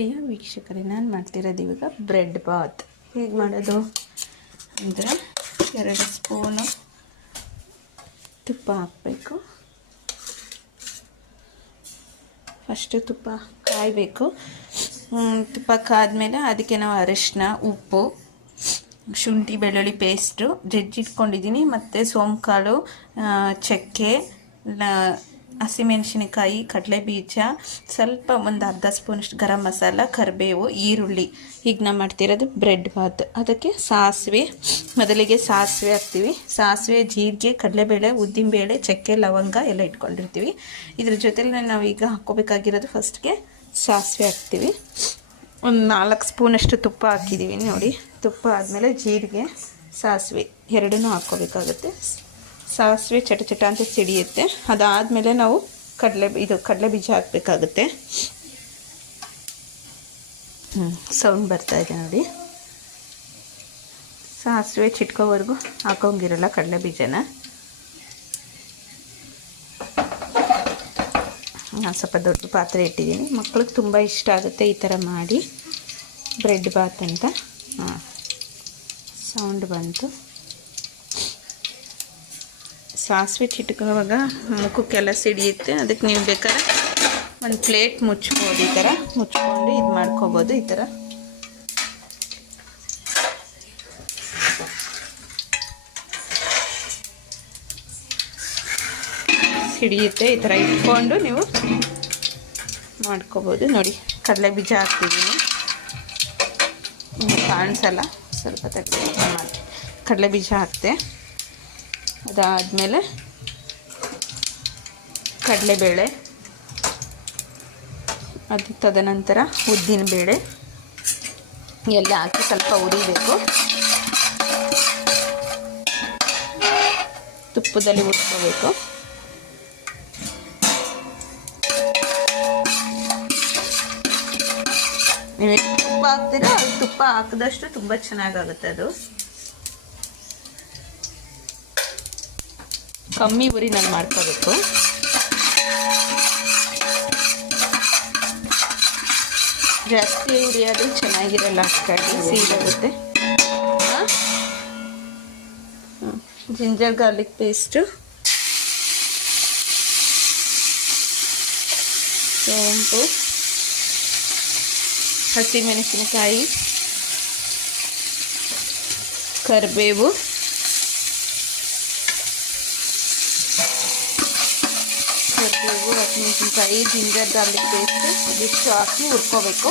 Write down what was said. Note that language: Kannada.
ಪ್ರಿಯ ವೀಕ್ಷಕರೇ, ನಾನು ಮಾಡ್ತಿರೋದು ಇವಾಗ ಬ್ರೆಡ್ ಬಾತ್. ಹೇಗೆ ಮಾಡೋದು ಅಂದರೆ 2 ಸ್ಪೂನು ತುಪ್ಪ ಹಾಕಬೇಕು. ಫಸ್ಟು ತುಪ್ಪ ಕಾಯಬೇಕು. ತುಪ್ಪ ಕಾದ್ಮೇಲೆ ಅದಕ್ಕೆ ನಾವು ಅರಿಶಿನ, ಉಪ್ಪು, ಶುಂಠಿ ಬೆಳ್ಳುಳ್ಳಿ ಪೇಸ್ಟು ಜಜ್ಜಿಟ್ಕೊಂಡಿದ್ದೀನಿ, ಮತ್ತು ಸೋಂಕಾಳು, ಚಕ್ಕೆ, ಹಸಿಮೆಣಸಿನಕಾಯಿ, ಕಡಲೆ ಬೀಜ, ಸ್ವಲ್ಪ ಒಂದು ಅರ್ಧ ಸ್ಪೂನಷ್ಟು ಗರಂ ಮಸಾಲ, ಕರಿಬೇವು, ಈರುಳ್ಳಿ. ಈಗ ನಾವು ಮಾಡ್ತಿರೋದು ಬ್ರೆಡ್ ಬಾತ್. ಅದಕ್ಕೆ ಸಾಸಿವೆ, ಮೊದಲಿಗೆ ಸಾಸಿವೆ ಹಾಕ್ತೀವಿ. ಸಾಸಿವೆ, ಜೀರಿಗೆ, ಕಡಲೆಬೇಳೆ, ಉದ್ದಿನಬೇಳೆ, ಚಕ್ಕೆ, ಲವಂಗ ಎಲ್ಲ ಇಟ್ಕೊಂಡಿರ್ತೀವಿ. ಇದ್ರ ಜೊತೆಲಿ ನಾವು ಈಗ ಹಾಕ್ಕೋಬೇಕಾಗಿರೋದು ಫಸ್ಟ್ಗೆ ಸಾಸಿವೆ ಹಾಕ್ತೀವಿ. ಒಂದು 4 ಸ್ಪೂನಷ್ಟು ತುಪ್ಪ ಹಾಕಿದ್ದೀವಿ ನೋಡಿ. ತುಪ್ಪ ಆದಮೇಲೆ ಜೀರಿಗೆ, ಸಾಸಿವೆ ಎರಡನ್ನೂ ಹಾಕ್ಕೋಬೇಕಾಗುತ್ತೆ. ಸಾಸಿವೆ ಚಟ ಚಟ ಅಂತ ಸಿಡಿಯುತ್ತೆ. ಅದಾದಮೇಲೆ ನಾವು ಕಡಲೆ ಬೀಜ ಹಾಕಬೇಕಾಗುತ್ತೆ. ಸೌಂಡ್ ಬರ್ತಾಯಿದೆ ನೋಡಿ. ಸಾಸಿವೆ ಚಿಟ್ಕೋವರೆಗೂ ಹಾಕೋಂಗಿರಲ್ಲ ಕಡಲೆ ಬೀಜನ. ನಾನು ಸ್ವಲ್ಪ ದೊಡ್ಡ ಪಾತ್ರೆ ಇಟ್ಟಿದ್ದೀನಿ. ಮಕ್ಳಿಗೆ ತುಂಬ ಇಷ್ಟ ಆಗುತ್ತೆ ಈ ಥರ ಮಾಡಿ ಬ್ರೆಡ್ ಬಾತ್ ಅಂತ. ಸೌಂಡ್ ಬಂತು. ಸಾಸಿವೆ ಚಿಟ್ಕೋವಾಗ ಮುಖಕ್ಕೆಲ್ಲ ಸಿಡಿಯುತ್ತೆ. ಅದಕ್ಕೆ ನೀವು ಬೇಕಾದ್ರೆ ಒಂದು ಪ್ಲೇಟ್ ಮುಚ್ಬೋದು. ಈ ಥರ ಮುಚ್ಕೊಂಡು ಇದು ಮಾಡ್ಕೋಬೋದು. ಈ ಥರ ಸಿಡಿಯುತ್ತೆ. ಈ ಥರ ಇಟ್ಕೊಂಡು ನೀವು ಮಾಡ್ಕೋಬೋದು. ನೋಡಿ, ಕಡಲೆ ಬೀಜ ಹಾಕ್ತಿದ್ದೀನಿ. ಕಾಣಿಸಲ್ಲ, ಸ್ವಲ್ಪ ಮಾಡಿ ಕಡಲೆ ಬೀಜ ಹಾಕ್ತೆ. ಅದಾದಮೇಲೆ ಕಡಲೆಬೇಳೆ, ಅದು ತದನಂತರ ಉದ್ದಿನಬೇಳೆ ಎಲ್ಲ ಹಾಕಿ ಸ್ವಲ್ಪ ಹುರಿಬೇಕು. ತುಪ್ಪದಲ್ಲಿ ಹುರ್ಕೋಬೇಕು. ನೀವು ತುಪ್ಪ ಹಾಕ್ತೀರಾ, ಅದು ತುಪ್ಪ ಹಾಕಿದಷ್ಟು ತುಂಬ ಚೆನ್ನಾಗಾಗುತ್ತೆ. ಅದು ಕಮ್ಮಿ ಉರಿನಲ್ಲಿ ಮಾಡ್ಕೋಬೇಕು. ಜಾಸ್ತಿ ಉರಿ ಆದರೆ ಚೆನ್ನಾಗಿರಲ್ಲ, ಅಷ್ಟಾಗಿ ಸೀದಾಗುತ್ತೆ. ಜಿಂಜರ್ ಗಾರ್ಲಿಕ್ ಪೇಸ್ಟು, ಸೋಂಪು, ಹಸಿಮೆಣಸಿನಕಾಯಿ, ಕರಿಬೇವು, ಹಸಿಮೆಣಸಿನಕಾಯಿ, ಜಿಂಜರ್ ಗಾರ್ಲಿಕ್ ಪೇಸ್ಟ್ ಇದಿಷ್ಟು ಹಾಕಿ ಹುರ್ಕೋಬೇಕು.